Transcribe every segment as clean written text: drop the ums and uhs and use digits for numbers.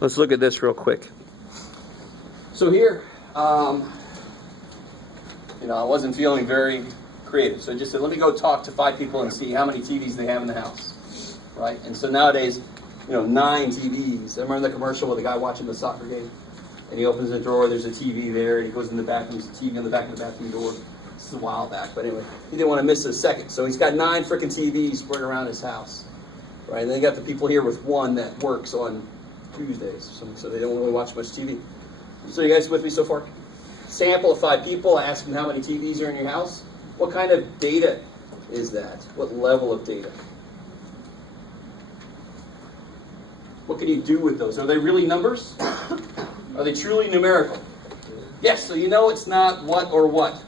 Let's look at this real quick. So here, I wasn't feeling very creative. So I just said, let me go talk to 5 people and see how many TVs they have in the house, right? And so nowadays, 9 TVs. I remember the commercial with the guy watching the soccer game, and he opens the drawer, there's a TV there, and he goes in the bathroom, there's a TV in the back of the bathroom door. This is a while back, but anyway, he didn't want to miss a second. So he's got 9 freaking TVs spread around his house, right? And then you got the people here with 1 that works on Tuesdays, so they don't really watch much TV. So you guys with me so far? Sample of 5 people, I ask them how many TVs are in your house. What kind of data is that? What level of data? What can you do with those? Are they really numbers? Are they truly numerical? Yes, so it's not what or what.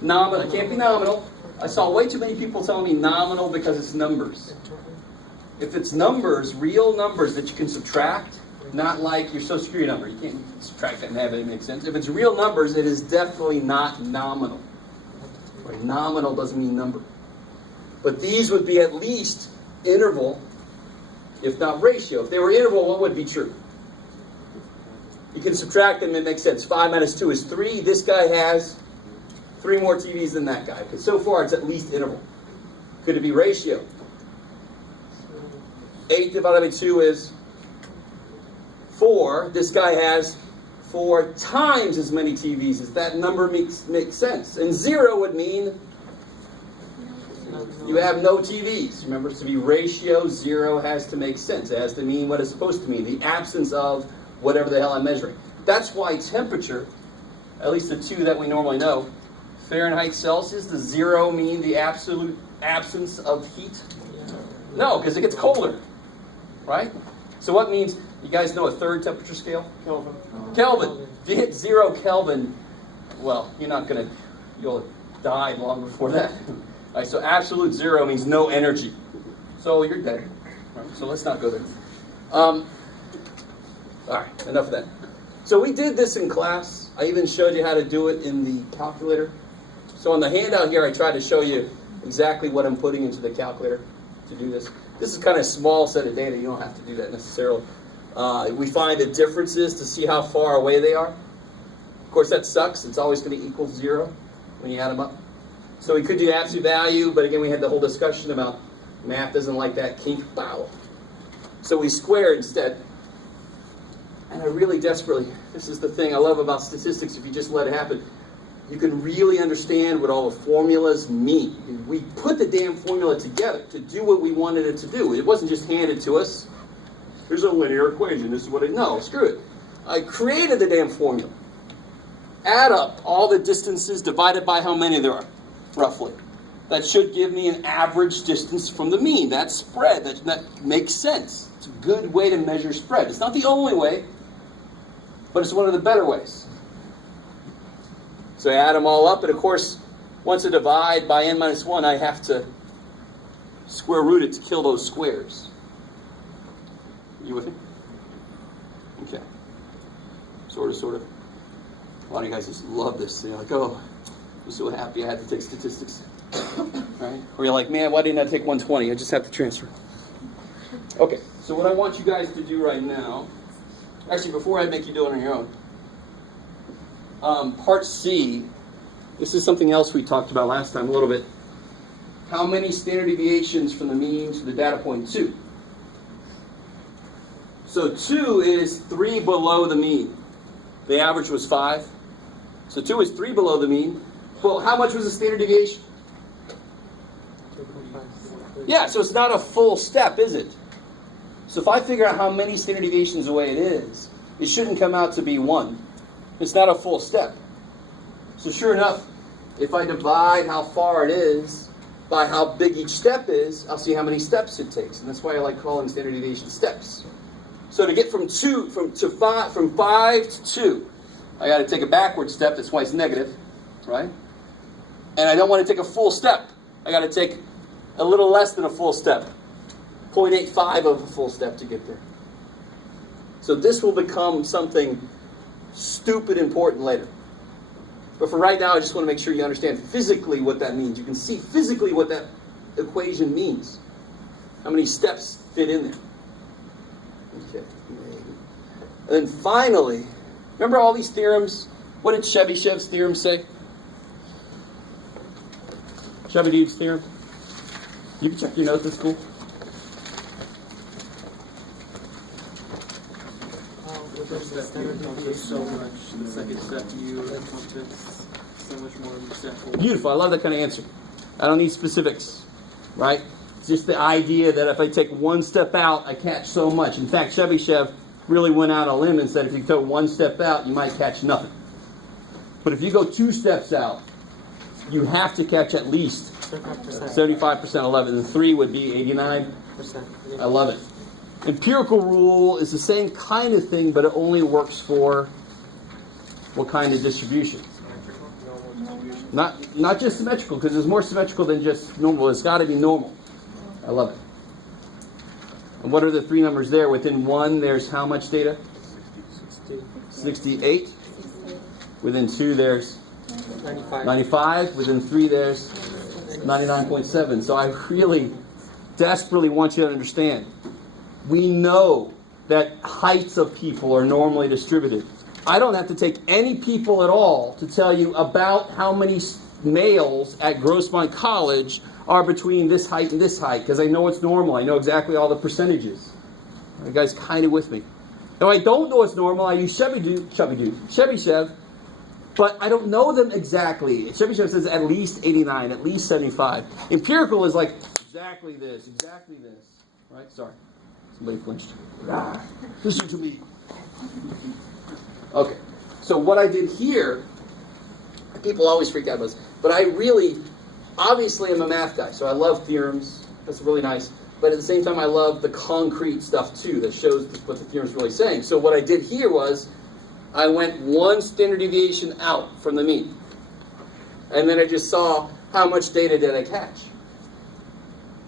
Nominal. It can't be nominal. I saw way too many people telling me nominal because it's numbers. If it's numbers, real numbers that you can subtract, not like your Social Security number. You can't subtract that and have it make sense. If it's real numbers, it is definitely not nominal. Right? Nominal doesn't mean number. But these would be at least interval, if not ratio. If they were interval, what would be true? You can subtract them and it makes sense. 5 minus 2 is 3. This guy has 3 more TVs than that guy. Because so far it's at least interval. Could it be ratio? 8 divided by 2 is 4. This guy has 4 times as many TVs. As that number makes sense. And 0 would mean you have no TVs. Remember, to be ratio, 0 has to make sense. It has to mean what it's supposed to mean. The absence of whatever the hell I'm measuring. That's why temperature, at least the 2 that we normally know, Fahrenheit, Celsius, does 0 mean the absolute absence of heat? No, because it gets colder, right? So what means, you guys know a 3rd temperature scale? Kelvin. Kelvin. If you hit 0 Kelvin, well, you'll have died long before that. All right, so absolute 0 means no energy. So you're dead. Right, so let's not go there. All right, enough of that. So we did this in class. I even showed you how to do it in the calculator. So on the handout here, I tried to show you exactly what I'm putting into the calculator to do this. This is kind of a small set of data. You don't have to do that necessarily. We find the differences to see how far away they are. Of course, that sucks. It's always going to equal 0 when you add them up. So we could do absolute value, but again, we had the whole discussion about math doesn't like that kink. Wow. So we square instead. And I really desperately, this is the thing I love about statistics, if you just let it happen, you can really understand what all the formulas mean. We put the damn formula together to do what we wanted it to do. It wasn't just handed to us. Here's a linear equation. This is what no, screw it. I created the damn formula. Add up all the distances divided by how many there are, roughly. That should give me an average distance from the mean. That spread, that makes sense. It's a good way to measure spread. It's not the only way, but it's one of the better ways. So I add them all up, and of course, once I divide by n minus 1, I have to square root it to kill those squares. You with me? Okay. Sort of. A lot of you guys just love this. You're like, oh, I'm so happy I had to take statistics. Right? Or you're like, man, why didn't I take 120? I just have to transfer. Okay, so what I want you guys to do right now, actually before I make you do it on your own, part C, this is something else we talked about last time a little bit. How many standard deviations from the mean to the data point 2? So 2 is 3 below the mean. The average was 5. So 2 is 3 below the mean. Well, how much was the standard deviation? Yeah, so it's not a full step, is it? So if I figure out how many standard deviations away it is, it shouldn't come out to be 1. It's not a full step. So sure enough, if I divide how far it is by how big each step is, I'll see how many steps it takes. And that's why I like calling standard deviation steps. So to get from 5 to 2, I got to take a backward step. That's why it's negative, right? And I don't want to take a full step. I got to take a little less than a full step, 0.85 of a full step to get there. So this will become something stupid important later. But for right now, I just want to make sure you understand physically what that means. You can see physically what that equation means. How many steps fit in there. Okay. And then finally, remember all these theorems? What did Chebyshev's theorem say? Chebyshev's theorem? You can check your notes at school. So much. The second step, you encompass so much more in step 4. Beautiful. I love that kind of answer. I don't need specifics, right? It's just the idea that if I take one step out, I catch so much. In fact, Chebyshev really went out on a limb and said if you took one step out, you might catch nothing. But if you go 2 steps out, you have to catch at least 75%, 11, and 3 would be 89%. I love it. Empirical rule is the same kind of thing, but it only works for what kind of distribution? Not just symmetrical, because it's more symmetrical than just normal. It's got to be normal. I love it. And what are the 3 numbers there? Within 1, there's how much data? 68. Within 2, there's 95. Within 3, there's 99.7. So I really desperately want you to understand. We know that heights of people are normally distributed. I don't have to take any people at all to tell you about how many males at Grossmont College are between this height and this height, because I know it's normal. I know exactly all the percentages. Are you guys kind of with me? If I don't know it's normal, I use Chebyshev, but I don't know them exactly. Chebyshev says at least 89, at least 75. Empirical is like exactly this, right? Sorry. Somebody flinched. Listen to me. Okay. So what I did here, people always freak out about this, but I really, obviously I'm a math guy, so I love theorems. That's really nice. But at the same time, I love the concrete stuff too that shows what the theorem's really saying. So what I did here was, I went 1 standard deviation out from the mean. And then I just saw how much data did I catch.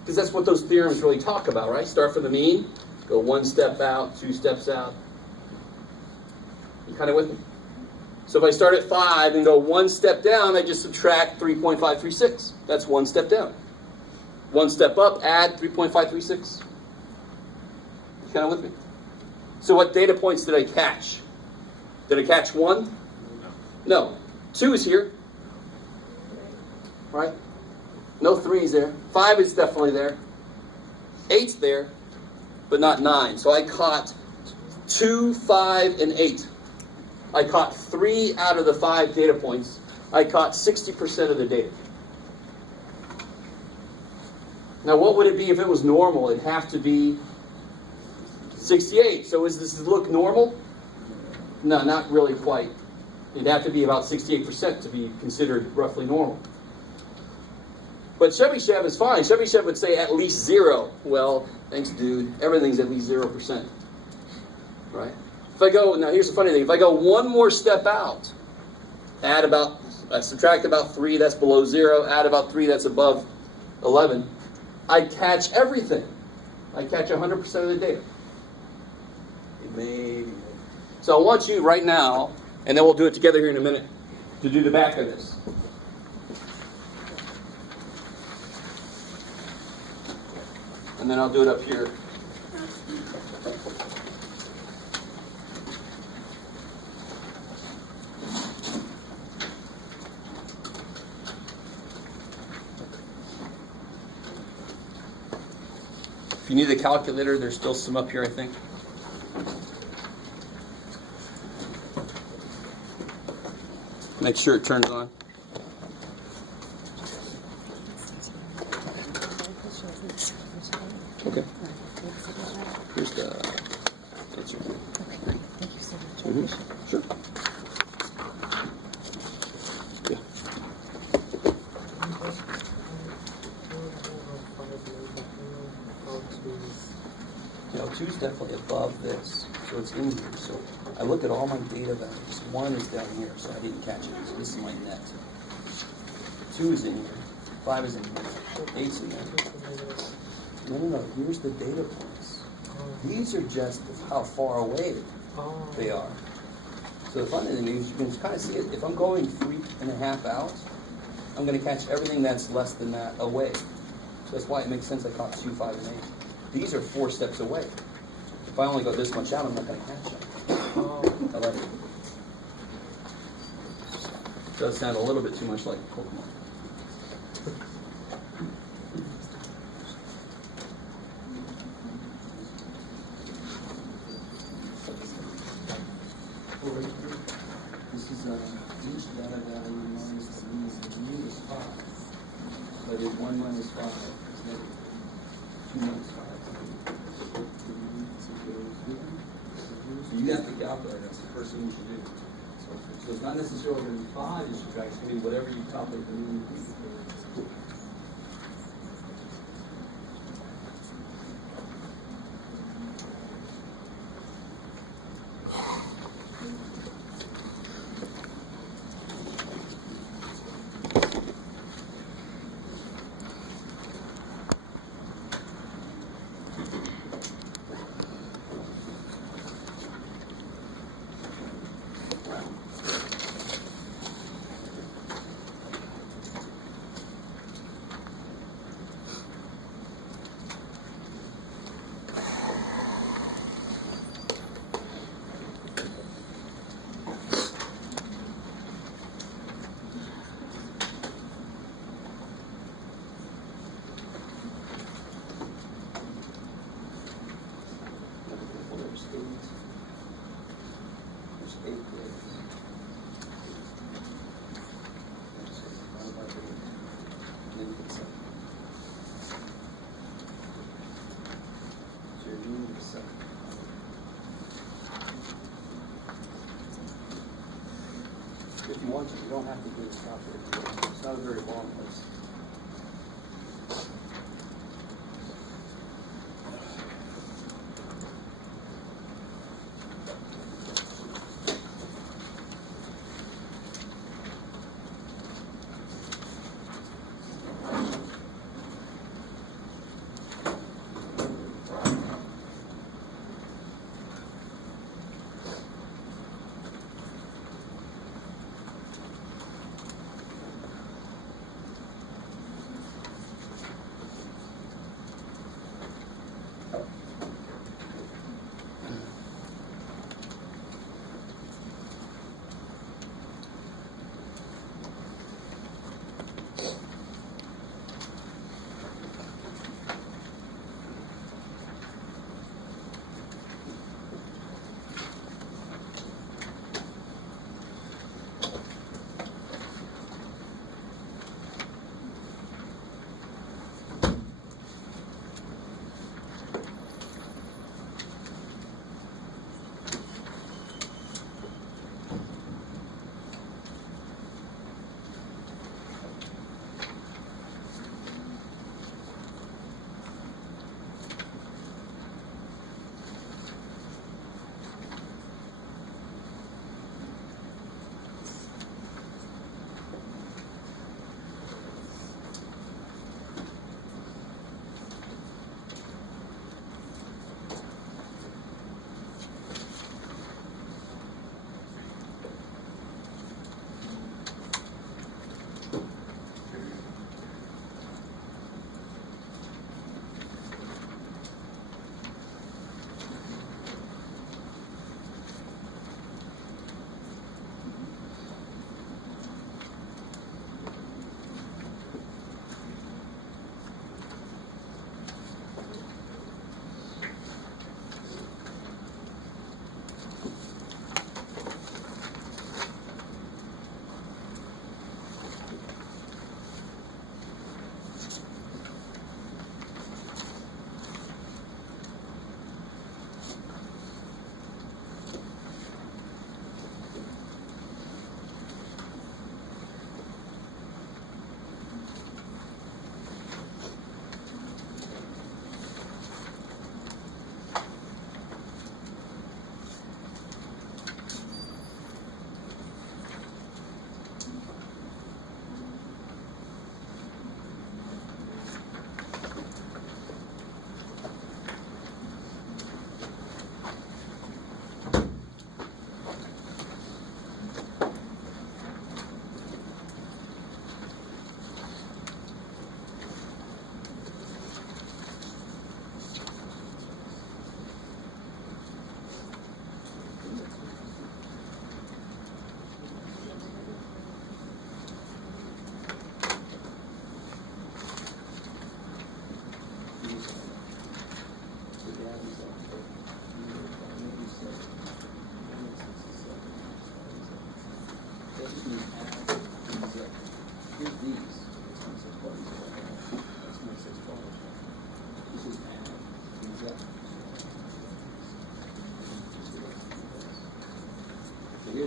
Because that's what those theorems really talk about, right? Start from the mean, go 1 step out, 2 steps out. You kind of with me? So if I start at 5 and go 1 step down, I just subtract 3.536. That's 1 step down. 1 step up, add 3.536. You kind of with me? So what data points did I catch? Did I catch 1? No. 2 is here. Right? No 3's there. 5 is definitely there. 8's there, but not 9. So I caught 2, 5, and 8. I caught 3 out of the 5 data points. I caught 60% of the data. Now what would it be if it was normal? It'd have to be 68. So does this look normal? No, not really quite. It'd have to be about 68% to be considered roughly normal. But Chebyshev is fine. Chebyshev would say at least 0. Well, thanks, dude. Everything's at least 0%. Right? If I go, now here's the funny thing. If I go 1 more step out, subtract about 3, that's below 0. Add about 3, that's above 11. I catch everything. I catch 100% of the data. Maybe. So I want you right now, and then we'll do it together here in a minute, to do the back of this. And then I'll do it up here. If you need a calculator, there's still some up here, I think. Make sure it turns on. Okay. Here's the answer. Okay, great. Thank you so much. Mm-hmm. Sure. Yeah. You know, 2 is definitely above this, so it's in here. So I look at all my data values. 1 is down here, so I didn't catch it. So this is my net. 2 is in here. 5 is in here. 8's in there. No. Here's the data points. These are just how far away they are. So the funny thing is, you can kind of see it. If I'm going 3.5 out, I'm going to catch everything that's less than that away. So that's why it makes sense I caught 2, 5, and 8. These are 4 steps away. If I only go this much out, I'm not going to catch them. I like it. Does sound a little bit too much like Pokemon. This is each data value minus the mean. The mean is 5. But if 1 minus 5 is negative. 2 minus 5 is negative. So you have to calculate. That's the first thing you should do. So it's not necessarily going to be 5 you subtract. It's going to be whatever you calculate the mean. If you want to, you don't have to do this calculator. It's not a very long list.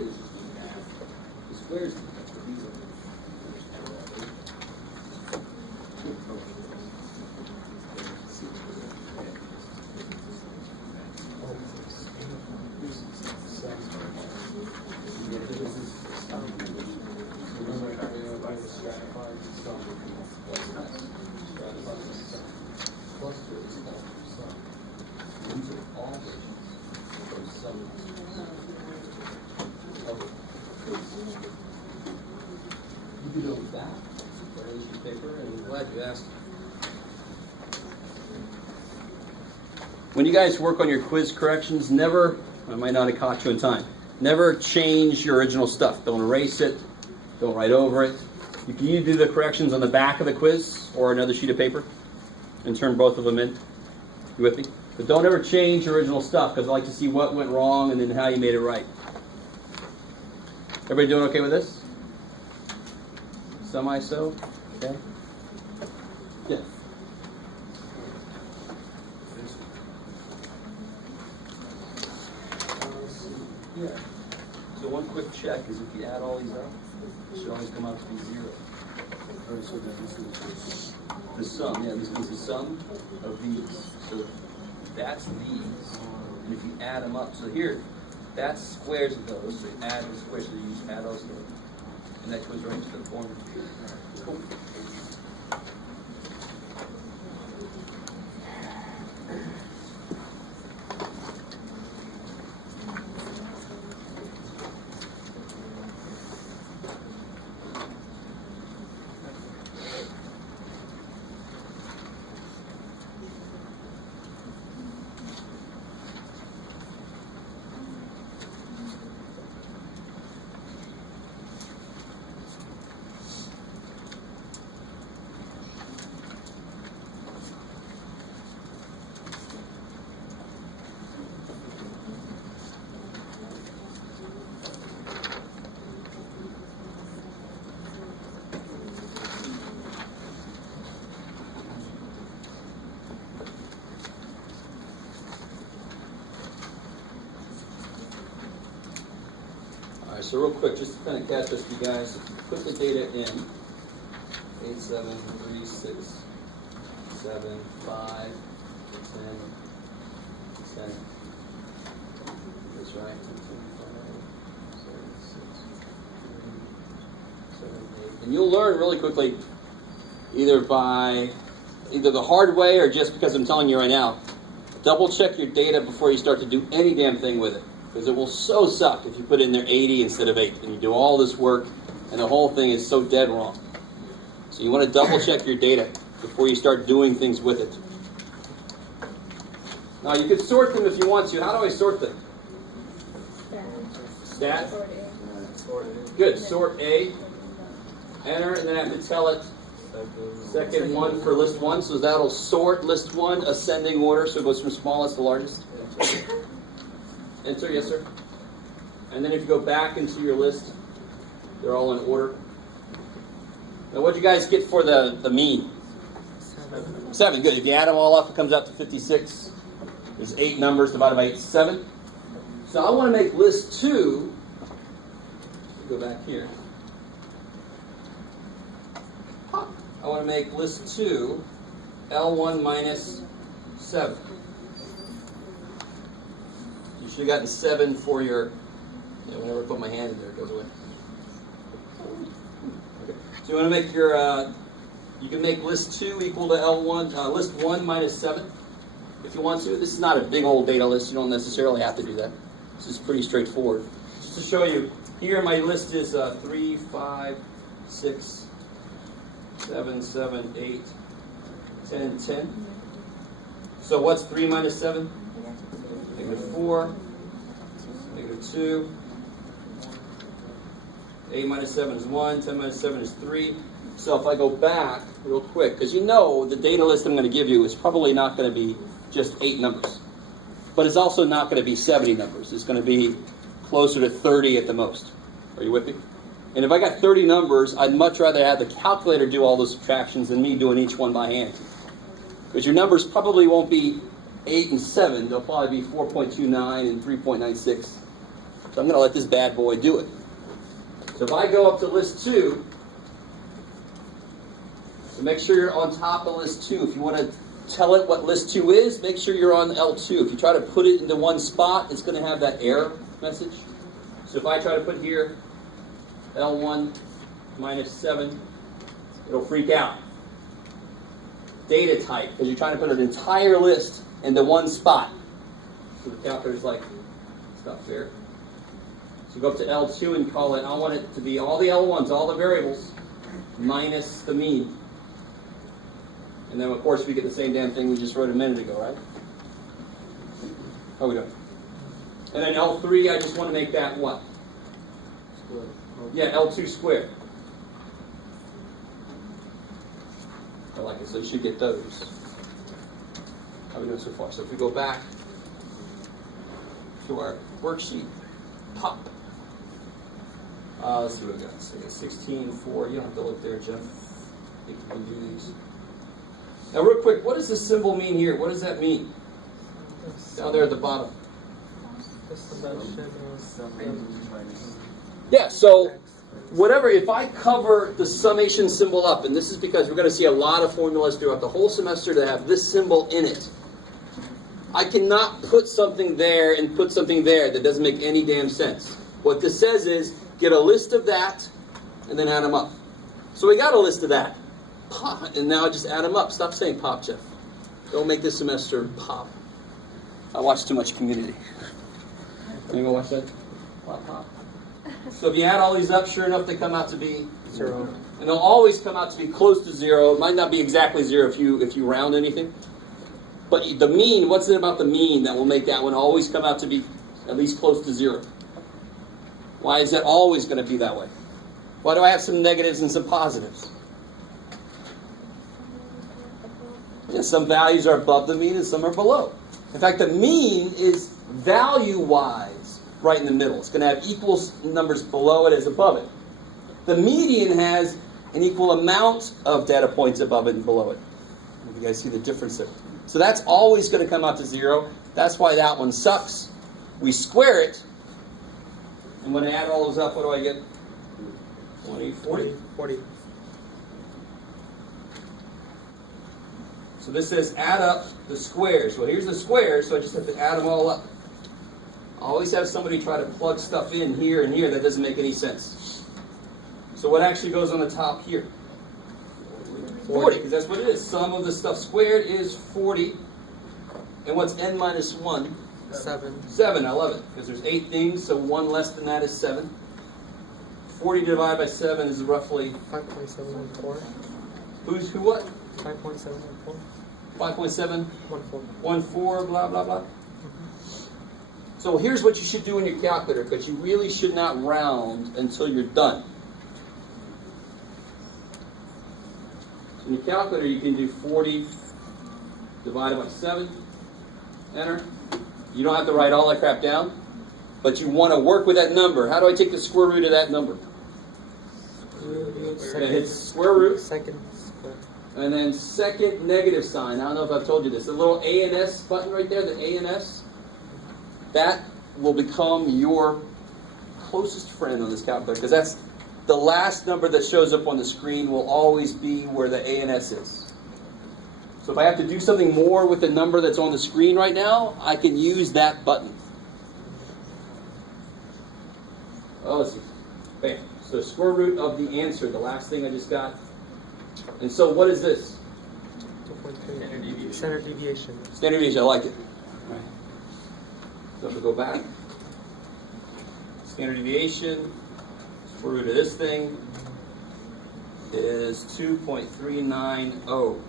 is just the math. The squares, these are. You could go with that, or a sheet of paper, and I'm glad you asked. When you guys work on your quiz corrections, never, I might not have caught you in time, never change your original stuff. Don't erase it. Don't write over it. You can either do the corrections on the back of the quiz or another sheet of paper and turn both of them in. You with me? But don't ever change your original stuff because I like to see what went wrong and then how you made it right. Everybody doing okay with this? Semi-so? Okay. Yeah. Yeah. So one quick check is if you add all these up, it should always come out to be 0. Or so that this is the sum. Yeah, this is the sum of these. So that's these. And if you add them up, so here, that's squares of those. So you add the squares, so you just add those together. And that goes right to the formula. Cool. So real quick, just to kind of catch us, you guys, put the data in. 8, 7, 3, 6, 7, 5, 10, 10. That's right. 10, 5, 7, 6, 3, 7, 8. And you'll learn really quickly, either the hard way or just because I'm telling you right now, double check your data before you start to do any damn thing with it. Because it will so suck if you put in there 80 instead of 8. And you do all this work, and the whole thing is so dead wrong. So you want to double check your data before you start doing things with it. Now you can sort them if you want to. How do I sort them? Stat? Good. Sort A. Enter, and then I have to tell it second one for list 1. So that'll sort list 1 ascending order, so it goes from smallest to largest. Enter, yes sir. And then if you go back into your list, they're all in order. Now what'd you guys get for the mean? 7, good. If you add them all up, it comes out to 56. There's 8 numbers divided by 8, 7. So I want to make list 2, go back here. I want to make list 2 L1 minus 7. You should have gotten 7 for your, whenever I put my hand in there, it goes away. Okay. So you want to make your, you can make list 2 equal to L1, list 1 minus 7, if you want to. This is not a big old data list. You don't necessarily have to do that. This is pretty straightforward. Just to show you, here my list is 3, 5, 6, 7, 7, 8, 10, 10. So what's 3 minus 7? -4, -2, 8 minus 7 is 1, 10 minus 7 is 3. So if I go back real quick, because you know the data list I'm going to give you is probably not going to be just 8 numbers. But it's also not going to be 70 numbers. It's going to be closer to 30 at the most. Are you with me? And if I got 30 numbers, I'd much rather have the calculator do all those subtractions than me doing each one by hand. Because your numbers probably won't be 8 and 7, they'll probably be 4.29 and 3.96. So I'm going to let this bad boy do it. So if I go up to list 2, so make sure you're on top of list 2. If you want to tell it what list 2 is, make sure you're on L2. If you try to put it into one spot, it's going to have that error message. So if I try to put here L1 minus 7, it'll freak out. Data type, because you're trying to put an entire list into one spot. So the calculator's like, it's not fair. So go up to L2 and call it, I want it to be all the L1s, all the variables, minus the mean. And then, of course, we get the same damn thing we just wrote a minute ago, right? How we doing? And then L3, I just want to make that what? Yeah, L2 squared. I like it, so you should get those. How are we doing so far? So if we go back to our worksheet, pop. Let's see what we got. So we got 16, 4. You don't have to look there, Jeff. I think you can do these. Now, real quick, what does this symbol mean here? What does that mean? Down there at the bottom. Yeah, so whatever, if I cover the summation symbol up, and this is because we're going to see a lot of formulas throughout the whole semester that have this symbol in it. I cannot put something there and put something there that doesn't make any damn sense. What this says is, get a list of that, and then add them up. So we got a list of that. Pop, and now just add them up. Stop saying pop, Jeff. Don't make this semester pop. I watch too much Community. You go watch that? Pop, pop. So if you add all these up, sure enough, they come out to be 0. And they'll always come out to be close to 0. It might not be exactly 0 if you round anything. But the mean, what's it about the mean that will make that one always come out to be at least close to 0? Why is that always going to be that way? Why do I have some negatives and some positives? Yeah, some values are above the mean and some are below. In fact, the mean is value-wise right in the middle. It's going to have equal numbers below it as above it. The median has an equal amount of data points above it and below it. You guys see the difference there? So that's always going to come out to 0. That's why that one sucks. We square it, and when I add all those up, what do I get? 20, 40? 40. So this says add up the squares. Well, here's the squares, so I just have to add them all up. I always have somebody try to plug stuff in here and here that doesn't make any sense. So what actually goes on the top here? 40, because that's what it is. Sum of the stuff squared is 40. And what's n minus 1? 7. 7, I love it, because there's 8 things, so 1 less than that is 7. 40 divided by 7 is roughly... 5.714. Who what? 5.714. 5.7? 14. 14, blah, blah, blah. So here's what you should do in your calculator, because you really should not round until you're done. So in your calculator, you can do 40 divided by 7. Enter. You don't have to write all that crap down, but you want to work with that number. How do I take the square root of that number? And hit square root. Second square. And then second negative sign. I don't know if I've told you this. The little A and S button right there, the A and S, that will become your closest friend on this calculator, because that's the last number that shows up on the screen will always be where the A and S is. So if I have to do something more with the number that's on the screen right now, I can use that button. Oh, let's see. Bam. So square root of the answer, the last thing I just got. And so what is this? Standard deviation. Standard deviation. Standard deviation, I like it. All right. So if we go back, standard deviation, square root of this thing is 2.390.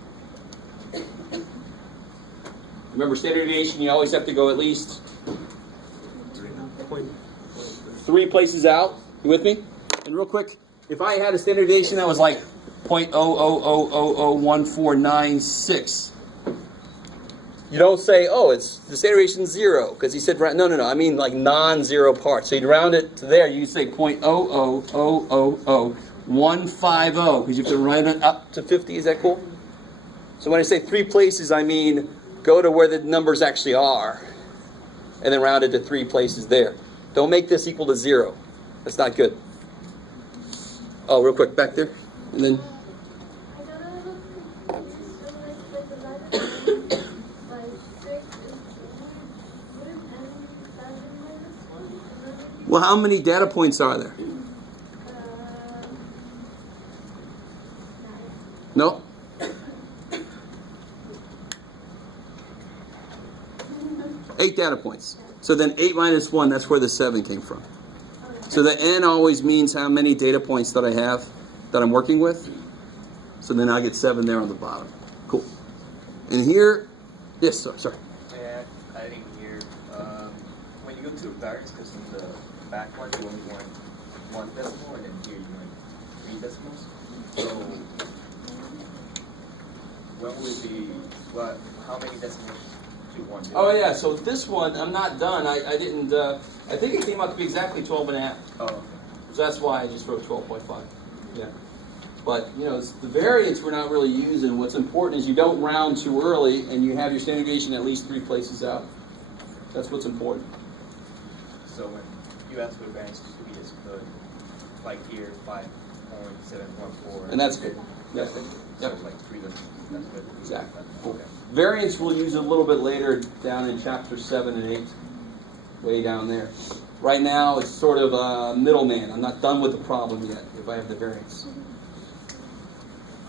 Remember, standard deviation, you always have to go at least 3 places out. You with me? And real quick, if I had a standard deviation that was like 0.000001496, you don't say, oh, it's the standard deviation 0, because he said, no, I mean like non-zero parts. So you'd round it to there, you say 0.0000150, because you have to round it up to 50. Is that cool? So when I say 3 places, I mean go to where the numbers actually are, and then round it to 3 places there. Don't make this equal to 0. That's not good. Oh, real quick, back there. And then, I got a little confused with the letter like 6 is wouldn't n 7 minus 1? well, how many data points are there? 9. No? 8 data points. So then 8 minus 1, that's where the 7 came from. So the n always means how many data points that I have that I'm working with. So then I get 7 there on the bottom. Cool. And here, yes, sorry. Adding here, when you go to variance, because in the back one you only want 1 decimal, and then here you want 3 decimals. So when will it be? How many decimals do you want? Oh yeah, so this one, I'm not done. I didn't, I think it came out to be exactly 12 and a half. Oh, okay. So that's why I just wrote 12.5. Yeah. But, you know, it's the variance we're not really using. What's important is you don't round too early and you have your standard deviation at least 3 places out. That's what's important. So when you ask for variance, you just put like here 5.714. And that's good. That's So good. Yep. like 3 decimals. That's good. Exactly. Okay. Variance we'll use a little bit later down in chapter 7 and 8. Way down there. Right now it's sort of a middleman. I'm not done with the problem yet if I have the variance.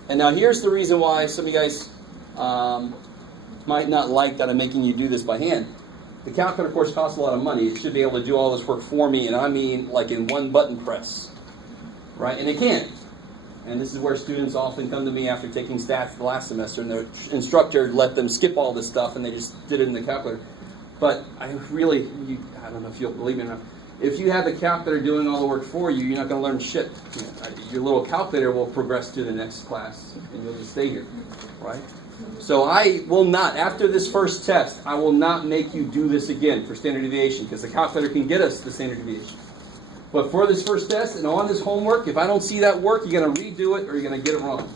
And now here's the reason why some of you guys might not like that I'm making you do this by hand. The calculator, of course, costs a lot of money. It should be able to do all this work for me, and I mean like in one button press. Right? And it can't. And this is where students often come to me after taking stats the last semester, and their instructor let them skip all this stuff, and they just did it in the calculator. But I really, I don't know if you'll believe me or not, if you have the calculator doing all the work for you, you're not going to learn shit. Your little calculator will progress to the next class, and you'll just stay here, right? So I will not, after this first test, I will not make you do this again for standard deviation, because the calculator can get us the standard deviation. But for this first test and on this homework, if I don't see that work, you're going to redo it or you're going to get it wrong.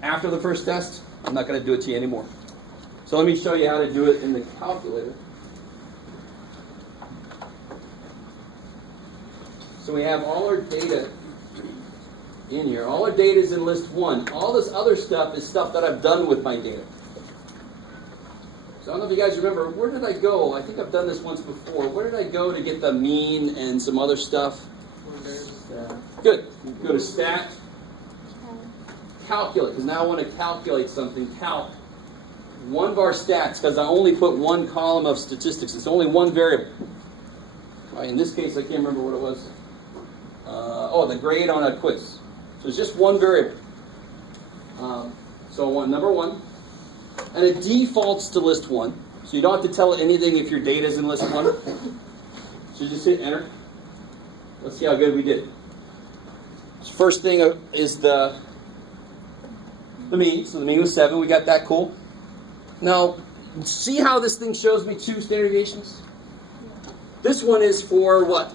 After the first test, I'm not going to do it to you anymore. So let me show you how to do it in the calculator. So we have all our data in here. All our data is in list 1. All this other stuff is stuff that I've done with my data. So I don't know if you guys remember, where did I go? I think I've done this once before. Where did I go to get the mean and some other stuff? Good. Go to stat. Calculate, because now I want to calculate something. Calc. One of our stats, because I only put one column of statistics. It's only one variable. Right, in this case, I can't remember what it was. The grade on a quiz. So it's just one variable. Number 1. And it defaults to list 1. So you don't have to tell it anything if your data is in list 1. So just hit enter. Let's see how good we did. So first thing is the mean. So the mean was 7. We got that cool. Now, see how this thing shows me 2 standard deviations? This one is for what?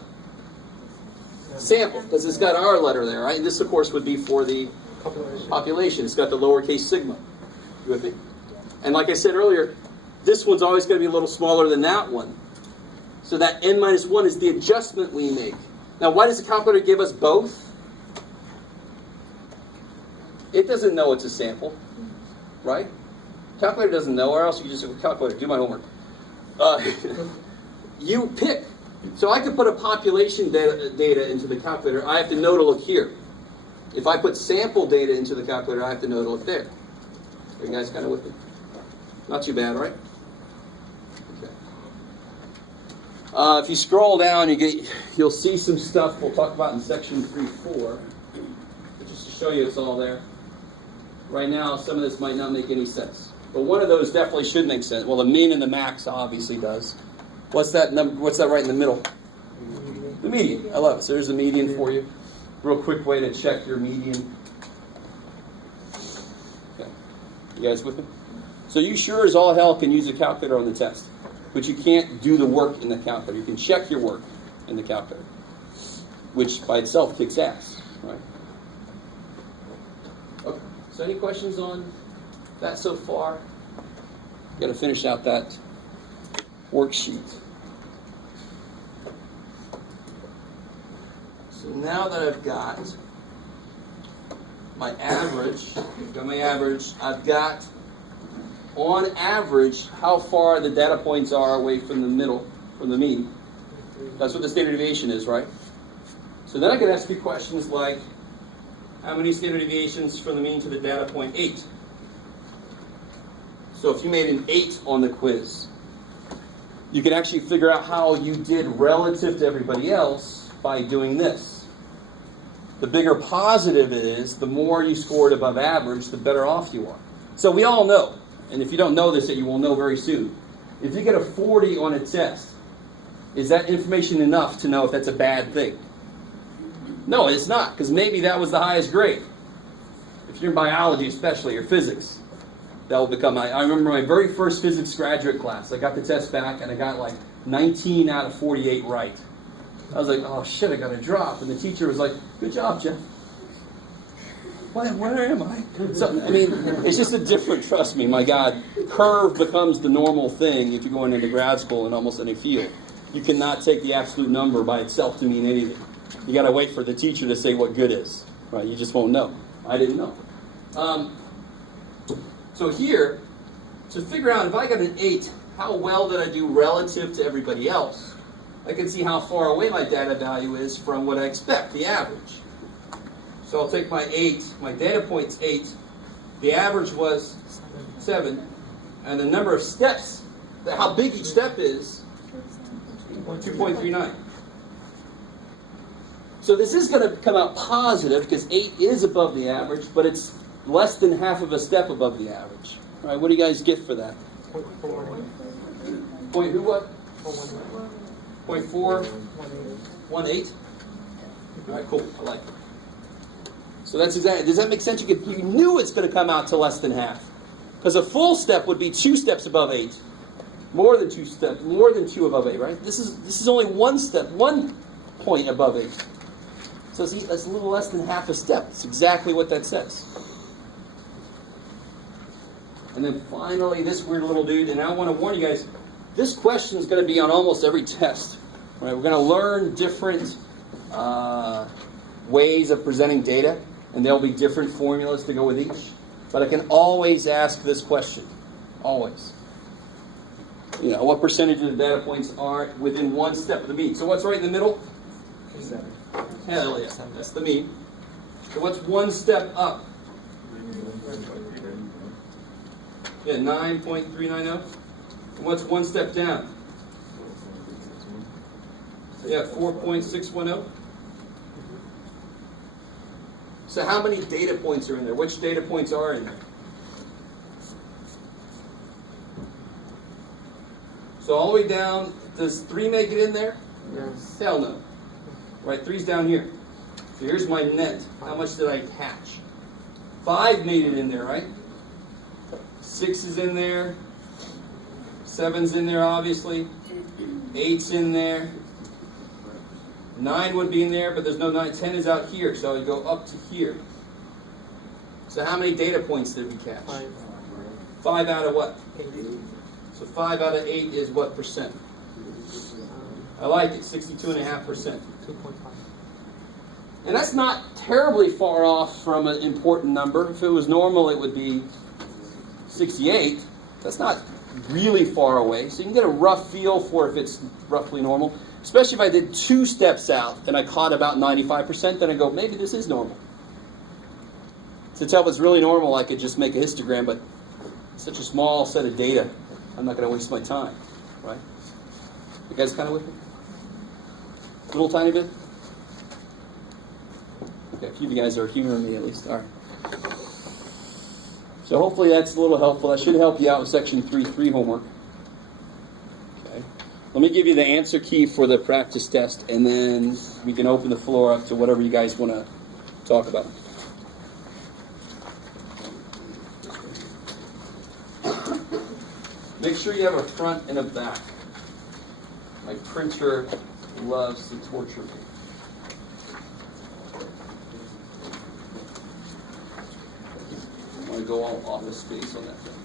Sample, because it's got our letter there, right? And this, of course, would be for the population. It's got the lowercase sigma. You with me? And like I said earlier, this one's always going to be a little smaller than that one. So that n minus 1 is the adjustment we make. Now, why does the calculator give us both? It doesn't know it's a sample, right? Calculator doesn't know, or else you just say, calculator, do my homework. You pick. So I could put a population data into the calculator. I have to know to look here. If I put sample data into the calculator, I have to know to look there. Are you guys kind of with me? Not too bad, right? Okay. If you scroll down, you'll see some stuff we'll talk about in section 3.4. Just to show you it's all there. Right now, some of this might not make any sense. But one of those definitely should make sense. Well, the mean and the max obviously does. What's that number? What's that right in the middle? The median. I love it. So there's the median for you. Real quick way to check your median. Okay. You guys with me? So you sure as all hell can use a calculator on the test. But you can't do the work in the calculator. You can check your work in the calculator. Which by itself kicks ass. Right? Okay. So any questions on that so far? Got to finish out that worksheet. So now that I've got my average, I've got on average how far the data points are away from the middle, from the mean. That's what the standard deviation is, right? So then I can ask you questions like, how many standard deviations from the mean to the data point? 8. So if you made an 8 on the quiz, you can actually figure out how you did relative to everybody else by doing this. The bigger positive it is, the more you scored above average, the better off you are. So we all know, and if you don't know this, that you will know very soon. If you get a 40 on a test, is that information enough to know if that's a bad thing? No, it's not, because maybe that was the highest grade. If you're in biology especially, or physics, that will become, I remember my very first physics graduate class, I got the test back and I got like 19 out of 48 right. I was like, oh shit, I got a drop. And the teacher was like, good job, Jeff. Where am I? So, I mean, it's just a different, trust me, my God, curve becomes the normal thing if you're going into grad school in almost any field. You cannot take the absolute number by itself to mean anything. You got to wait for the teacher to say what good is, right? You just won't know. I didn't know. So here, to figure out if I got an 8, how well did I do relative to everybody else? I can see how far away my data value is from what I expect, the average. So I'll take my 8, my data point's 8, the average was 7, and the number of steps, how big each step is, 2.39. So this is going to come out positive because 8 is above the average, but it's less than half of a step above the average. All right, what do you guys get for that? Point who what? 0.418. All right, cool. I like it. So that's exactly. Does that make sense? You knew it's going to come out to less than half, because a full step would be 2 steps above 8, more than 2 steps, more than 2 above 8. Right? This is only 1 step, 1 point above 8. So see, that's a little less than half a step. That's exactly what that says. And then finally, this weird little dude, and I want to warn you guys, this question is going to be on almost every test. Right? We're going to learn different ways of presenting data, and there'll be different formulas to go with each. But I can always ask this question. Always. You know, what percentage of the data points are within 1 step of the mean? So what's right in the middle? 7. Hell yeah, that's the mean. So what's 1 step up? Yeah, 9.390. And what's 1 step down? Yeah, 4.610. So how many data points are in there? Which data points are in there? So all the way down, does 3 make it in there? Yes. Hell no. Right, 3's down here. So here's my net. How much did I catch? 5 made it in there, right? 6 is in there. 7's in there, obviously. 8's in there. 9 would be in there, but there's no 9. 10 is out here, so I would go up to here. So how many data points did we catch? 5. 5 out of what? 8. So 5 out of 8 is what percent? I like it, 62.5%. 2.5. And that's not terribly far off from an important number. If it was normal, it would be 68. That's not really far away. So you can get a rough feel for if it's roughly normal. Especially if I did 2 steps out and I caught about 95%, then I go, maybe this is normal. To tell if it's really normal, I could just make a histogram, but it's such a small set of data, I'm not going to waste my time, right? You guys kind of with me? A little tiny bit? Okay, a few of you guys are humoring me at least. All right. So hopefully that's a little helpful. That should help you out with section 3.3 homework. Okay. Let me give you the answer key for the practice test, and then we can open the floor up to whatever you guys want to talk about. Make sure you have a front and a back. My printer loves to torture me. I want to go all office space on that thing.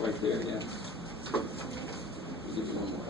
Right there, yeah. I'll give you one more.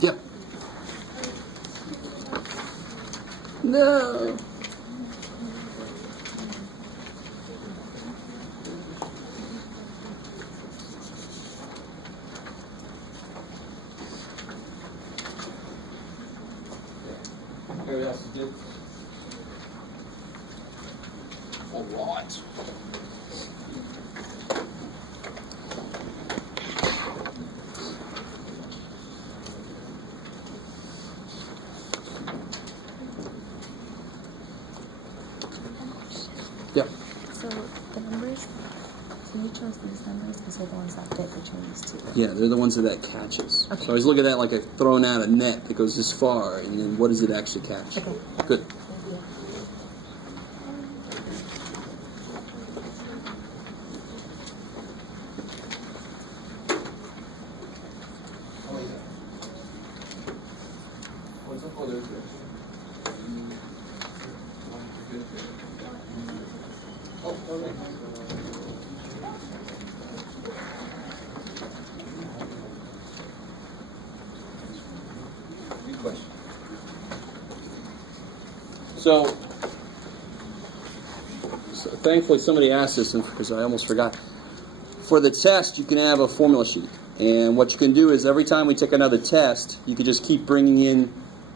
Yep. No. Everybody else is good? All right. Yep. So the numbers, so you chose these numbers because they're the ones that fit between these two. Yeah, they're the ones that catches. Okay. So I always look at that like I've thrown out a net that goes this far, and then what does it actually catch? Okay. Good. Thank you. What's up? Oh, there's good. Oh, okay. Good question. So thankfully somebody asked this because I almost forgot. For the test, you can have a formula sheet. And what you can do is every time we take another test, you can just keep bringing in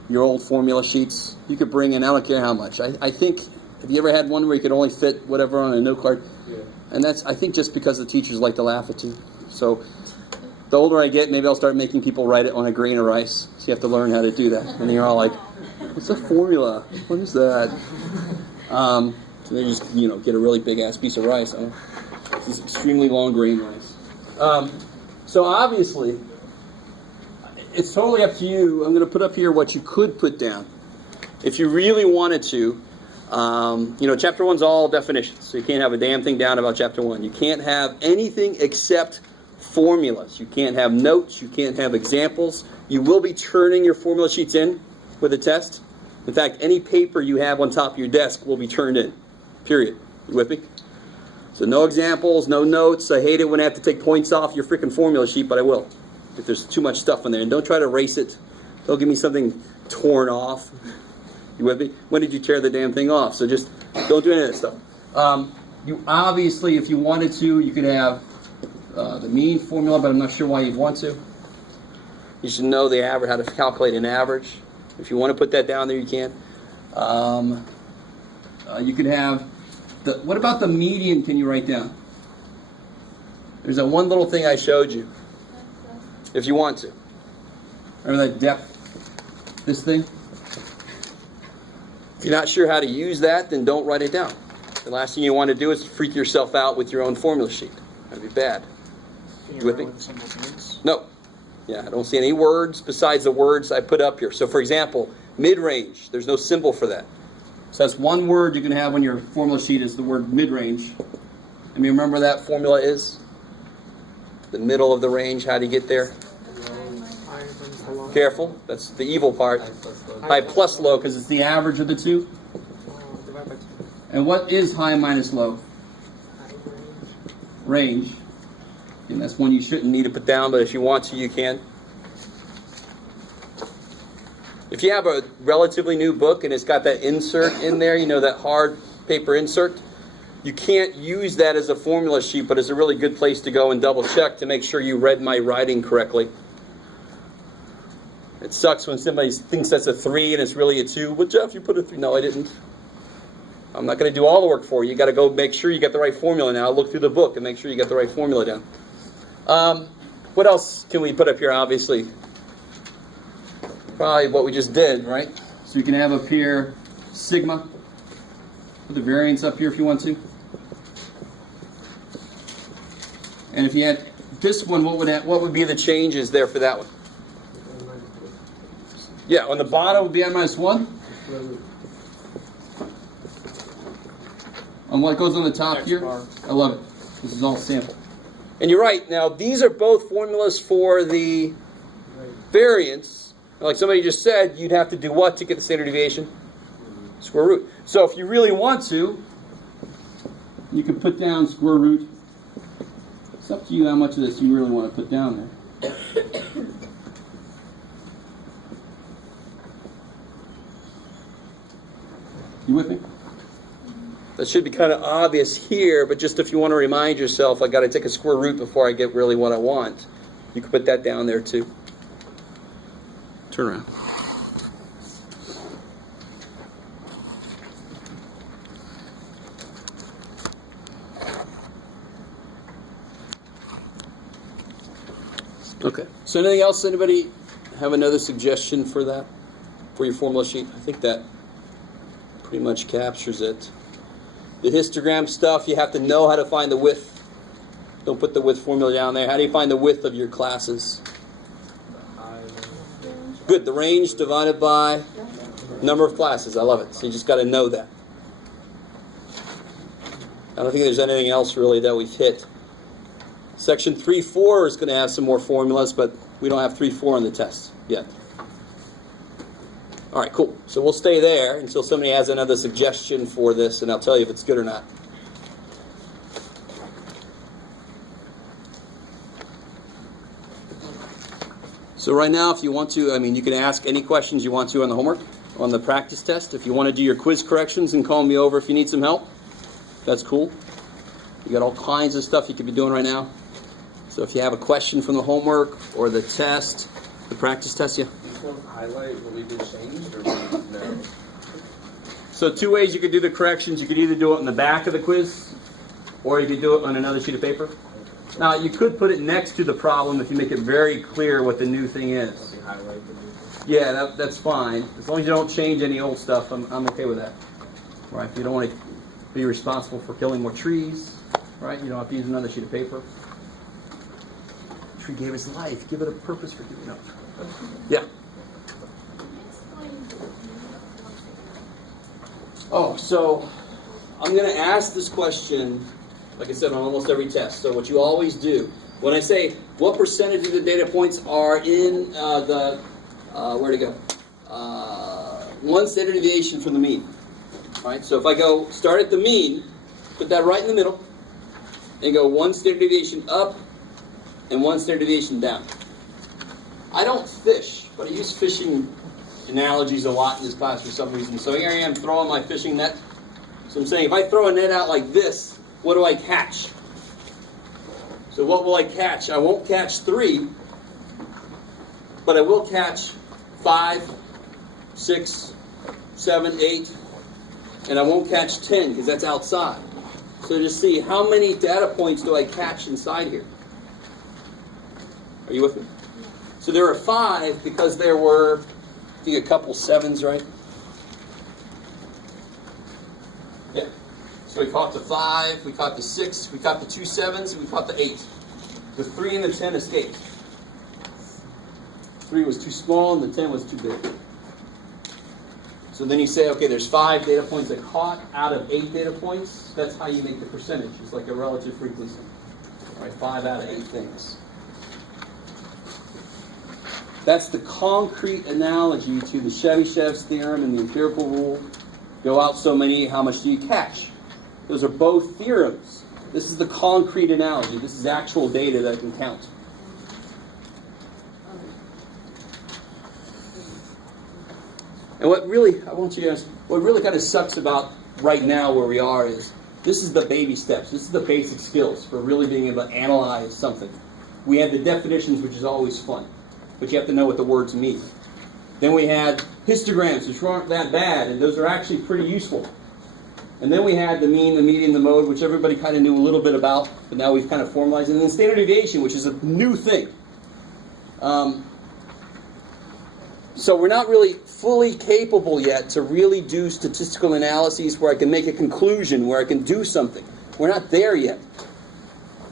your old formula sheets. You could bring in, I don't care how much. I think, have you ever had one where you could only fit whatever on a note card? Yeah. And that's, I think, just because the teachers like to laugh at you. So the older I get, maybe I'll start making people write it on a grain of rice. So you have to learn how to do that. And then you're all like, what's a formula? What is that? So they just, get a really big-ass piece of rice. This is extremely long grain rice. So obviously, it's totally up to you. I'm going to put up here what you could put down. If you really wanted to, chapter 1's all definitions. So you can't have a damn thing down about chapter 1. You can't have anything except formulas. You can't have notes. You can't have examples. You will be turning your formula sheets in with a test. In fact, any paper you have on top of your desk will be turned in. Period. You with me? So no examples, no notes. I hate it when I have to take points off your freaking formula sheet, but I will. If there's too much stuff in there. And don't try to erase it. Don't give me something torn off. You with me? When did you tear the damn thing off? So just don't do any of that stuff. You obviously, if you wanted to, you could have the mean formula, but I'm not sure why you'd want to. You should know the average, how to calculate an average. If you want to put that down there, you can. You could have what about the median? Can you write down? There's that one little thing I showed you. If you want to. Remember that depth? This thing? If you're not sure how to use that, then don't write it down. The last thing you want to do is freak yourself out with your own formula sheet. That'd be bad. You with me? No. Yeah, I don't see any words besides the words I put up here. So for example, mid-range, there's no symbol for that. So that's one word you can have on your formula sheet is the word mid-range. And you remember that formula is? The middle of the range, how do you get there? Careful, that's the evil part. High plus low, because it's the average of the two. And what is high minus low? Range. And that's one you shouldn't need to put down, but if you want to, you can. If you have a relatively new book and it's got that insert in there, you know, that hard paper insert, you can't use that as a formula sheet, but it's a really good place to go and double check to make sure you read my writing correctly. It sucks when somebody thinks that's a 3 and it's really a 2. But Jeff, you put a 3. No, I didn't. I'm not going to do all the work for you. You got to go make sure you get the right formula now. Look through the book and make sure you get the right formula down. What else can we put up here, obviously? Probably what we just did, right? So you can have up here sigma. Put the variance up here if you want to. And if you had this one, what would be the changes there for that one? Yeah, on the bottom would be n minus 1. And what goes on the top here? I love it. This is all sample. And you're right. Now, these are both formulas for the variance. Like somebody just said, you'd have to do what to get the standard deviation? Square root. So if you really want to, you can put down square root. It's up to you how much of this you really want to put down there. You with me? That should be kind of obvious here, but just if you want to remind yourself, I got to take a square root before I get really what I want, you can put that down there too. Turn around. Okay. So anything else? Anybody have another suggestion for that? For your formula sheet? I think that pretty much captures it. The histogram stuff, you have to know how to find the width. Don't put the width formula down there. How do you find the width of your classes? Good. The range divided by number of classes. I love it. So you just got to know that. I don't think there's anything else really that we've hit. Section 3.4 is going to have some more formulas, but we don't have 3.4 on the test yet. All right, cool. So we'll stay there until somebody has another suggestion for this, and I'll tell you if it's good or not. So right now, if you want to, you can ask any questions you want to on the homework, on the practice test. If you want to do your quiz corrections and call me over if you need some help, that's cool. You got all kinds of stuff you could be doing right now. So if you have a question from the homework or the test, the practice test, yeah. These ones highlight will be changed or no? So 2 ways you could do the corrections. You could either do it in the back of the quiz, or you could do it on another sheet of paper. Now, you could put it next to the problem if you make it very clear what the new thing is. Yeah, that's fine. As long as you don't change any old stuff, I'm okay with that. Right? You don't want to be responsible for killing more trees. Right? You don't have to use another sheet of paper. The tree gave us life. Give it a purpose for giving up. Yeah. Oh, so I'm going to ask this question, like I said, on almost every test. So what you always do, when I say what percentage of the data points are in where to go? One standard deviation from the mean. Right? So if I go start at the mean, put that right in the middle, and go 1 standard deviation up and 1 standard deviation down. I don't fish, but I use fishing analogies a lot in this class for some reason. So here I am throwing my fishing net. So I'm saying if I throw a net out like this, what do I catch? So what will I catch? I won't catch 3, but I will catch 5, 6, 7, 8, and I won't catch 10 because that's outside. So just see how many data points do I catch inside here. Are you with me? So there are 5 because there were, I think, a couple 7s, right? Yeah. So we caught the 5, we caught the 6, we caught the 2 7s, and we caught the 8. The 3 and the 10 escaped. 3 was too small and the 10 was too big. So then you say, okay, there's 5 data points that caught out of 8 data points. That's how you make the percentage. It's like a relative frequency. All right, 5 out of 8 things. That's the concrete analogy to the Chebyshev's theorem and the empirical rule. Go out so many, how much do you catch? Those are both theorems. This is the concrete analogy. This is actual data that I can count. And what really, I want you to ask, what really kind of sucks about right now where we are is, this is the baby steps. This is the basic skills for really being able to analyze something. We had the definitions, which is always fun, but you have to know what the words mean. Then we had histograms, which aren't that bad, and those are actually pretty useful. And then we had the mean, the median, the mode, which everybody kind of knew a little bit about, but now we've kind of formalized. And then standard deviation, which is a new thing. So we're not really fully capable yet to really do statistical analyses where I can make a conclusion, where I can do something. We're not there yet.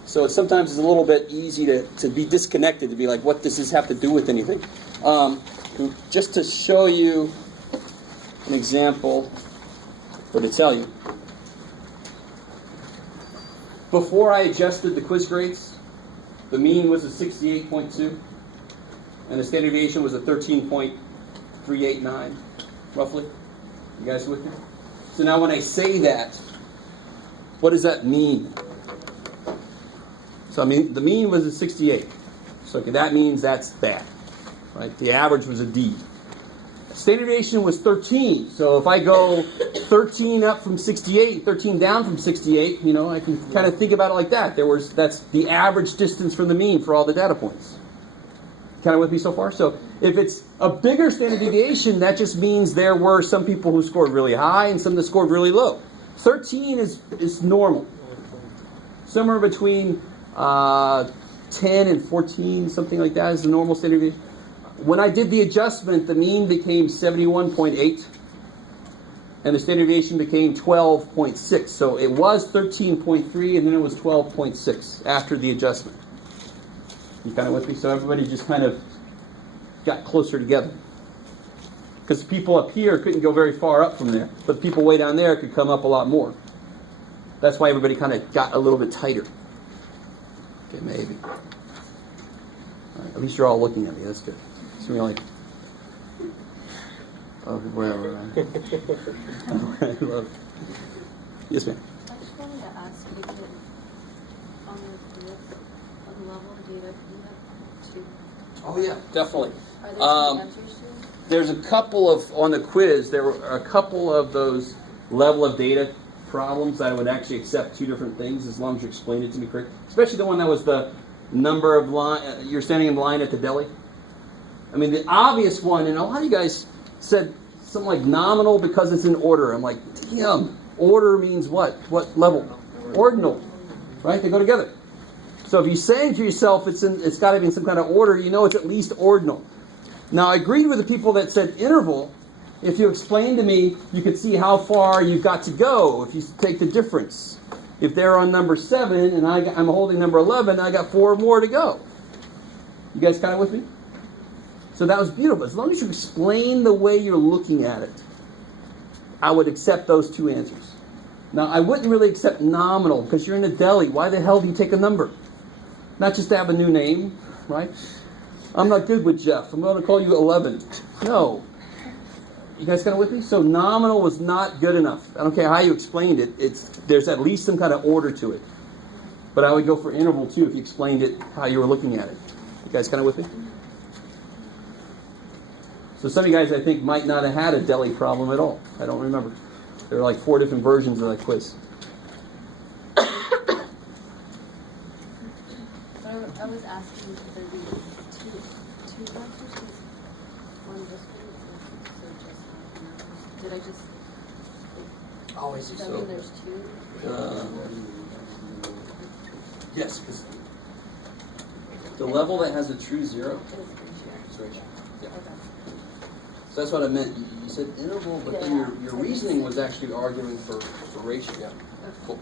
So sometimes it's a little bit easy to be disconnected, to be like, what does this have to do with anything? Just to show you an example, or to tell you. Before I adjusted the quiz grades, the mean was a 68.2, and the standard deviation was a 13.389, roughly. You guys with me? So now when I say that, what does that mean? So I mean, the mean was a 68. So okay, that means that's bad. Right? The average was a D. Standard deviation was 13. So if I go 13 up from 68, 13 down from 68, you know, I can kind of think about it like that. That's the average distance from the mean for all the data points. Kind of with me so far? So if it's a bigger standard deviation, that just means there were some people who scored really high and some that scored really low. 13 is normal. Somewhere between 10 and 14, something like that is the normal standard deviation. When I did the adjustment, the mean became 71.8, and the standard deviation became 12.6. So it was 13.3, and then it was 12.6 after the adjustment. You kind of with me? So everybody just kind of got closer together. Because people up here couldn't go very far up from there, but people way down there could come up a lot more. That's why everybody kind of got a little bit tighter. Okay, maybe. All right, at least you're all looking at me. That's good. So you're like, oh, whatever. I love it. Yes, ma'am. I just wanted to ask you, on the level of data, you have two. Oh, yeah, definitely. Are there two answers to it? There's a couple of, on the quiz, there were a couple of those level of data problems that I would actually accept two different things as long as you explained it to me correctly. Especially the one that was the number of line, you're standing in line at the deli. I mean, the obvious one, and a lot of you guys said something like nominal because it's in order. I'm like, damn, order means what? What level? Ordinal, right? They go together. So if you're saying to yourself it's got to be in some kind of order, you know it's at least ordinal. Now, I agreed with the people that said interval. If you explained to me, you could see how far you've got to go if you take the difference. If they're on number 7 and I'm holding number 11, I got 4 more to go. You guys kind of with me? So that was beautiful. As long as you explain the way you're looking at it, I would accept those two answers. Now, I wouldn't really accept nominal because you're in a deli. Why the hell do you take a number? Not just to have a new name, right? I'm not good with Jeff. I'm going to call you 11. No. You guys kind of with me? So nominal was not good enough. I don't care how you explained it. There's at least some kind of order to it. But I would go for interval too if you explained it how you were looking at it. You guys kind of with me? So some of you guys, I think, might not have had a deli problem at all. I don't remember. There were like 4 different versions of that quiz. I was asking if there be two answers, because one this one so just did I just Always does that mean there's two? Yes, because the level that has a true zero It is ratio. is ratio. Yeah. Okay. So that's what I meant. You said interval, but then your reasoning was actually arguing for ratio. Yeah. Cool.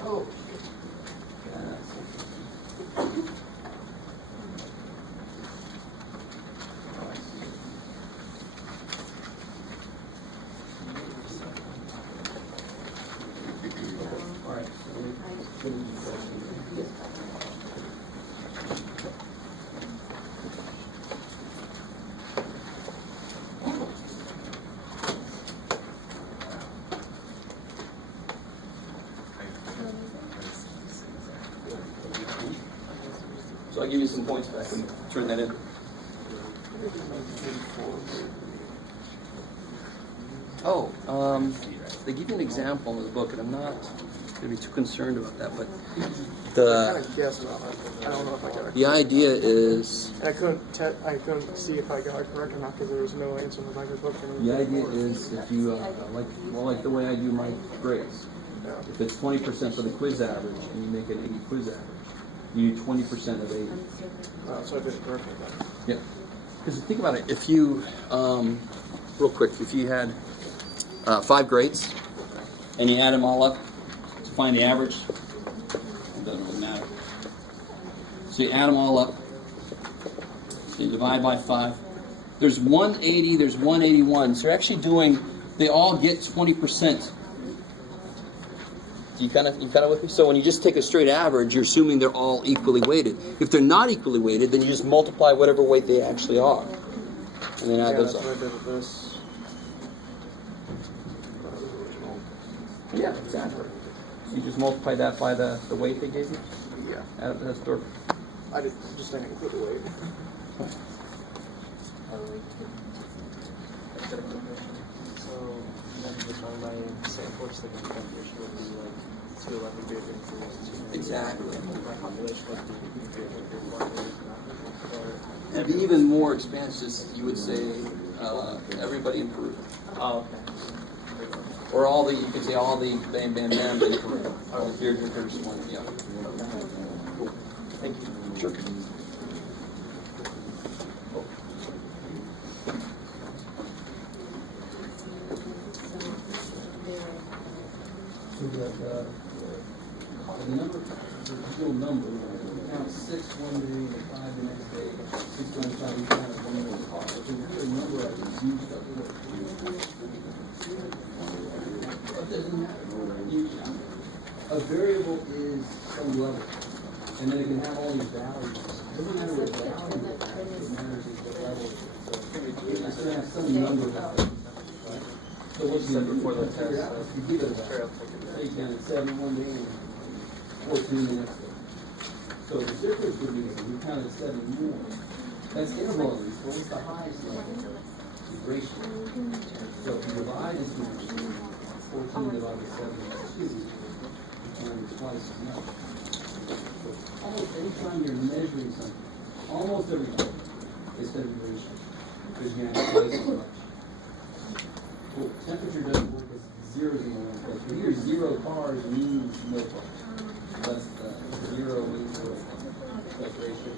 Oh. All right. So I'll give you some points back and turn that in. Oh, they give you an example in the book, and I'm not going to be too concerned about that, but I guess about it. I don't know if I got it. the idea is, And I couldn't see if I got it correct or not because there was no answer in the Bible book. the idea is if you, like the way I do my grades, Yeah. if it's 20% for the quiz average and you make an 80 quiz average, you do 20% of 80. So I did it correctly then. Yeah. Because think about it, if you, real quick, if you had 5 grades and you add them all up to find the average, it doesn't really matter. So you add them all up, so you divide by 5. There's 180, there's 181. So you're actually doing, they all get 20%. You kind of with me? So when you just take a straight average, you're assuming they're all equally weighted. If they're not equally weighted, then you just multiply whatever weight they actually are. And then add those that's up. what I did with this. Yeah, exactly. So you just multiply that by the weight they gave you? Yeah. Add up to that store. I just didn't include the weight. So, on my sample, just like my population would be like 211 greater than 3 Exactly. My population would be greater than 1 To be even more expansive, you would say everybody in Peru. Oh, okay. Or all the, you could say all the bam bam bam in Peru. Here's one, yeah. Cool. Thank you. Sure. So the number, the real number, you count 6 one day and 5 the next day, 6 times 5, you count it 1 more car. So the real number of is used up with it doesn't matter. A variable is some level, and then it can have all these values. It doesn't matter what value it has, what matters is the level. So it's going to have some number value. Right? So what you before the test, you give it a value. Say you counted 7 one day and 14 the next day. So the difference would be if you counted 7 more. That's interval. So what's the highest level? The ratio. So if you divide this much, 14 divided by 7 is 2. And twice as much. So almost any time you're measuring something, almost every time, it's going to be ratio. Because you're going to have twice as much. Well, temperature doesn't work as zeros in the one place. But here, 0 cars means no cars. That's 0 means no cars. That's ratio.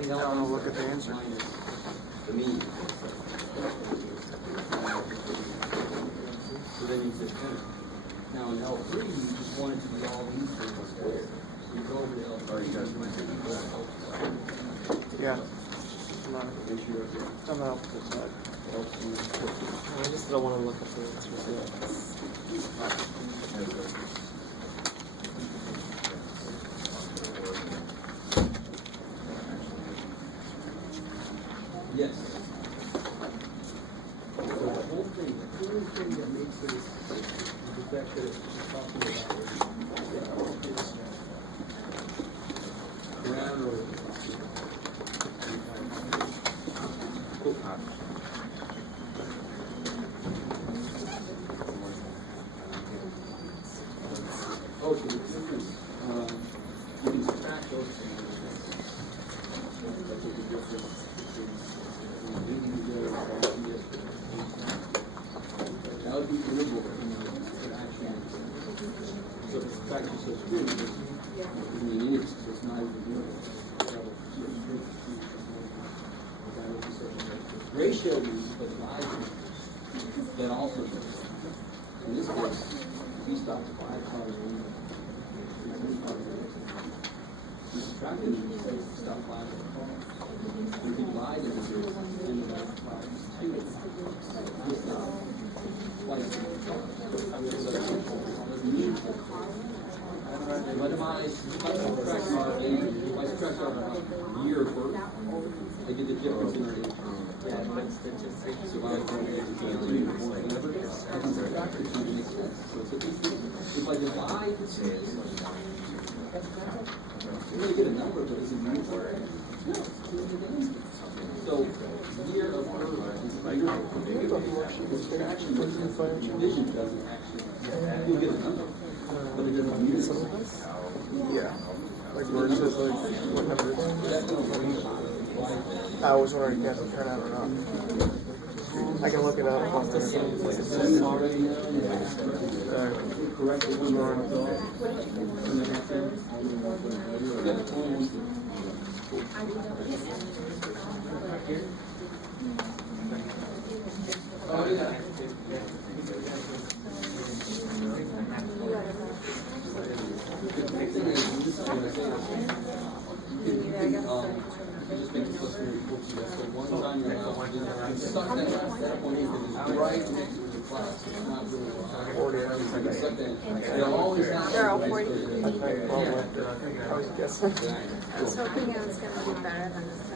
I don't know, look at the answer. The mean. So then you say 10. Now in L3, you just want it to be all these things squared. So you go over to L3. You guys want to Yeah. I'm out this side. I just don't want to look at the answers. Yes. So the whole thing, the only thing that makes this is the fact that it's talking about ground or okay, the difference, you can subtract those things. That's what the difference is. That would be deliverable in action. So if it's actually so screwed, I mean, it is, so it's not even deliverable. Ratio means but divided, that also works. In this case, if he stops 5 cars, You subtract it, you say stop 5 at the car. You divide it, it's 10 to the 5 is 2. It's not twice as much. But if I subtract our age, if I subtract our year of birth, I get the difference in our age. So I go whatever, I can subtract it, it makes sense. So it's at least, if I divide, you're gonna get a number, but is it meaningful? No, it's so year of birth is bigger. Subtraction doesn't, division doesn't actually, you'll get a number, but it doesn't mean something. Yeah. Like where it says like what number it's I was wondering if you guys would turn out or not. I can look it up. It's already correct. Oh, yeah. Just make it so so one's on your left. Suck that last one in right next to the class. It's not really suck that. They'll always have. They're all 40. I was guessing. I was hoping it was going to be better than the 74.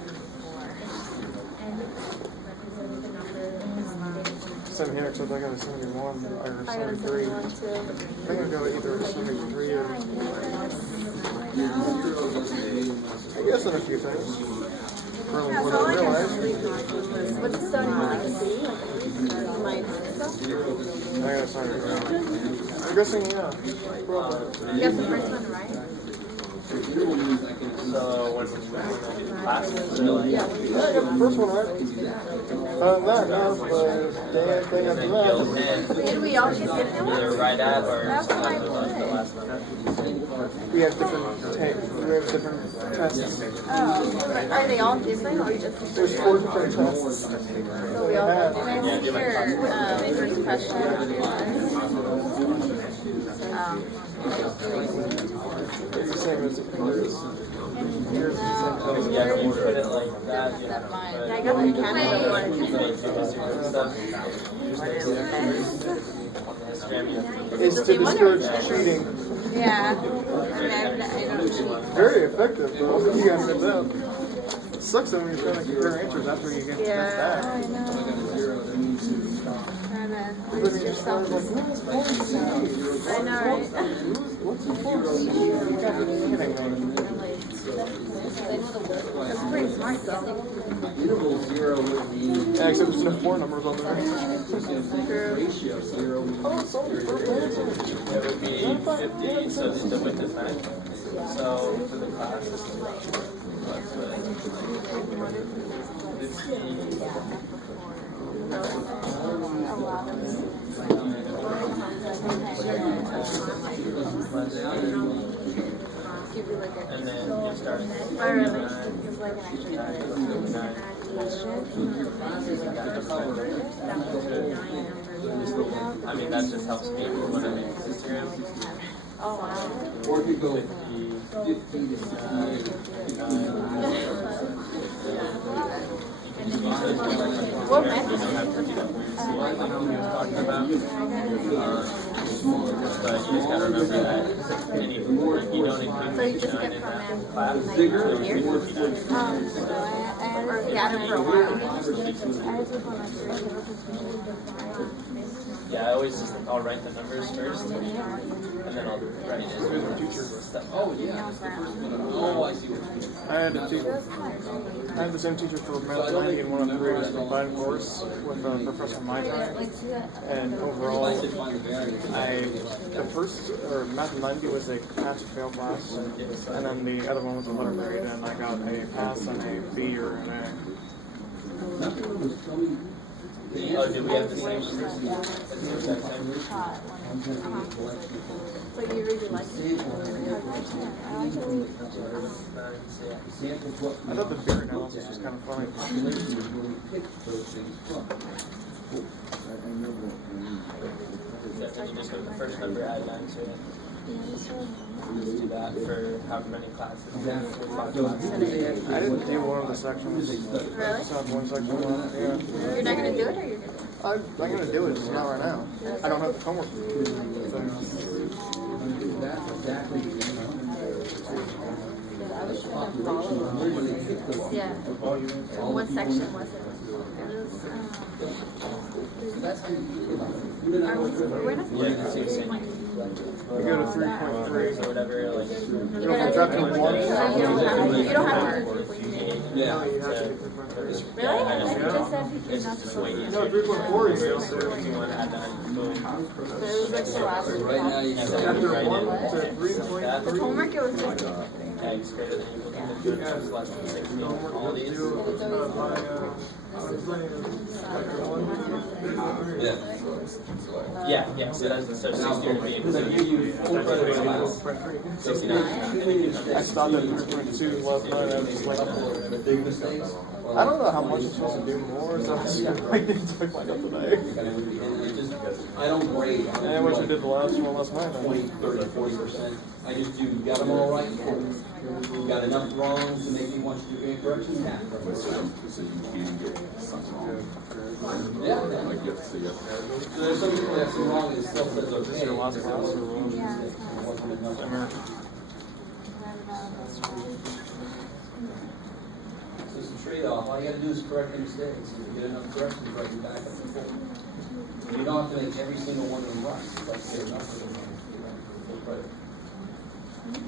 Same here, except I got a 71 or I got a 73. 71 too. I think I'll go either a 73 or I guess in a few things. Really Yeah, what so I I realized. what's the stone like a C? Like a minus itself? I got a 73. I'm guessing, yeah. You got the first one right? So when classes are like, Yeah, I got the first one right. That, no, but day after that. Did we all get different either ones? right at or That's what I the last one. We have different tests. Oh, are they all different or just There's 4 different tests. so we all have different your first It's the same as yours. Yours is the same Yeah, as if you put it like that, you know. I got the Canada one. It's to discourage cheating. Yeah. I don't cheat. Very effective, though. You guys know that. It sucks though when you're trying to compare answers after you get Yeah, that. I know. Trying to Look lose at your yourself. scores like, no, it's 46. I know, right? What's the force? You got anything. That's pretty smart though. Interval 0 would be. Yeah, except there's no 4 numbers on there. Ratio 0. Oh, it's only per page. It would be 50, so the width is 9. So for the class, it's 50. And then you start. Oh, really? It's like an extra. I mean, that just helps me when I make histogram. Oh, wow. Or you go 15 to 68. What method? You don't have to do that weird like you were talking about. But you just gotta remember that any, you don't include So you just 59 get in from that them class. like So here? it's 59. So I had it for a while. Yeah, I'll write the numbers first, and then I'll write in stuff. Oh, yeah. That's the first one. Oh, I see what you mean. I had the same teacher for Math 90 and 103 as a combined course with Professor Maitai. And overall, the first, or Math 90 was a pass or fail class, and then the other one was a letter grade, and I got a pass and a B or an A. Oh, did we have the same? So you really like it? I thought the beer analysis was kind of funny. You just go to the first number, add 9 to it. just do that for however many classes. Exactly. 5 So, classes. I didn't do one of the sections. Really? Just had one section left, yeah. You're not gonna do it, or you're gonna? I'm gonna do it, just not right now. I don't have the homework. That's exactly, I was trying to population, follow. when they pick the. Yeah. What section was it? It was. That's how you feel about it. Are we? We're not. Yeah, because you're saying We go to 3.3. or whatever, like, You don't have to do one. You don't have to. Yeah. Really? I thought you just said you're not supposed to. No, 3.4 is if you want to add that, boom. But it was like so after. Right now, you And say. then you Chapter write 1 it. to 3.3. With homework, it was just. X greater than or equal to 50 less than 16. All these. Yeah. Yeah, so that's so 60 would be Because I give you full credit class. 69. I stopped at 3.2 last night. I was just like, The big mistakes. I don't know how much it's supposed to do more, so I was like, took mine up today. I don't grade. And I wish I did the last one last night. 20, 30, 40%. I just do, got them all right, you got enough wrongs to make me want you to do any corrections, half. So you can get something wrong. Yeah. Like you have to say yes. So there's some people that have some wrong and still says okay. This is your last because class, they're or what? huge mistakes, and work on it enough. So it's a trade-off. All you gotta do is correct your mistakes. If you get enough corrections, right, you back up and forth. You don't have to make every single one of them right. It's like get enough of them right. Full credit.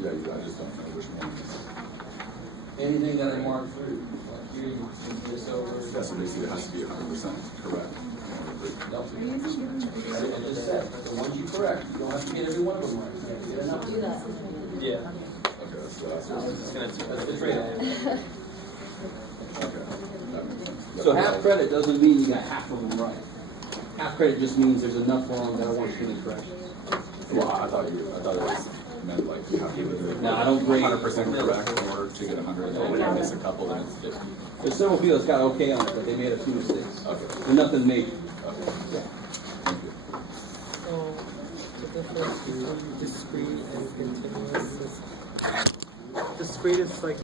Yeah, I just don't know which one. Anything that I mark through, like here, you can do this over. That's what basically it has to be 100% correct. Nope. I just said, the ones you correct, you don't have to get every one of them right. You have to get enough. Yeah. Okay, so that's It's gonna That's the trade-off. okay. That makes sense. So half credit doesn't mean you got half of them right. Half credit just means there's enough wrong that I want you to make corrections. Well, I thought it was meant like you have to do No, I don't grade. 100% correct in order to get 100. And when you miss a couple, then it's 50. There's several people that's got okay on it, but they made a few mistakes. Okay. But nothing major. Okay. Thank you. So, the difference between discrete and continuous is discrete is like